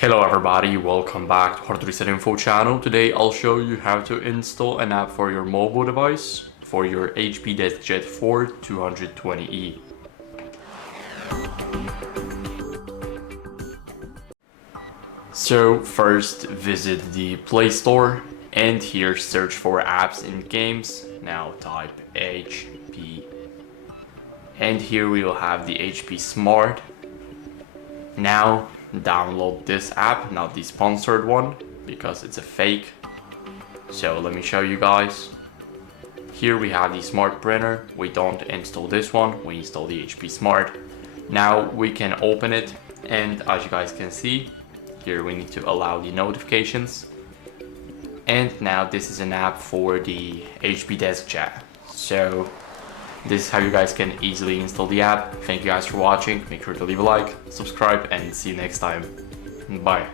Hello everybody, welcome back to HardReset.Info channel. Today I'll show you how to install an app for your mobile device for your HP DeskJet 4220e. So first visit the Play Store and here search for apps and games. Now type HP and here we will have the HP Smart. Now download this app, not the sponsored one because it's a fake. So let me show you guys. Here we have the smart printer. We don't install this one, we install the HP Smart. Now we can open it and as you guys can see, here we need to allow the notifications. And now this is an app for the HP DeskJet. So this is how you guys can easily install the app. Thank you guys for watching. Make sure to leave a like, subscribe, and see you next time. Bye.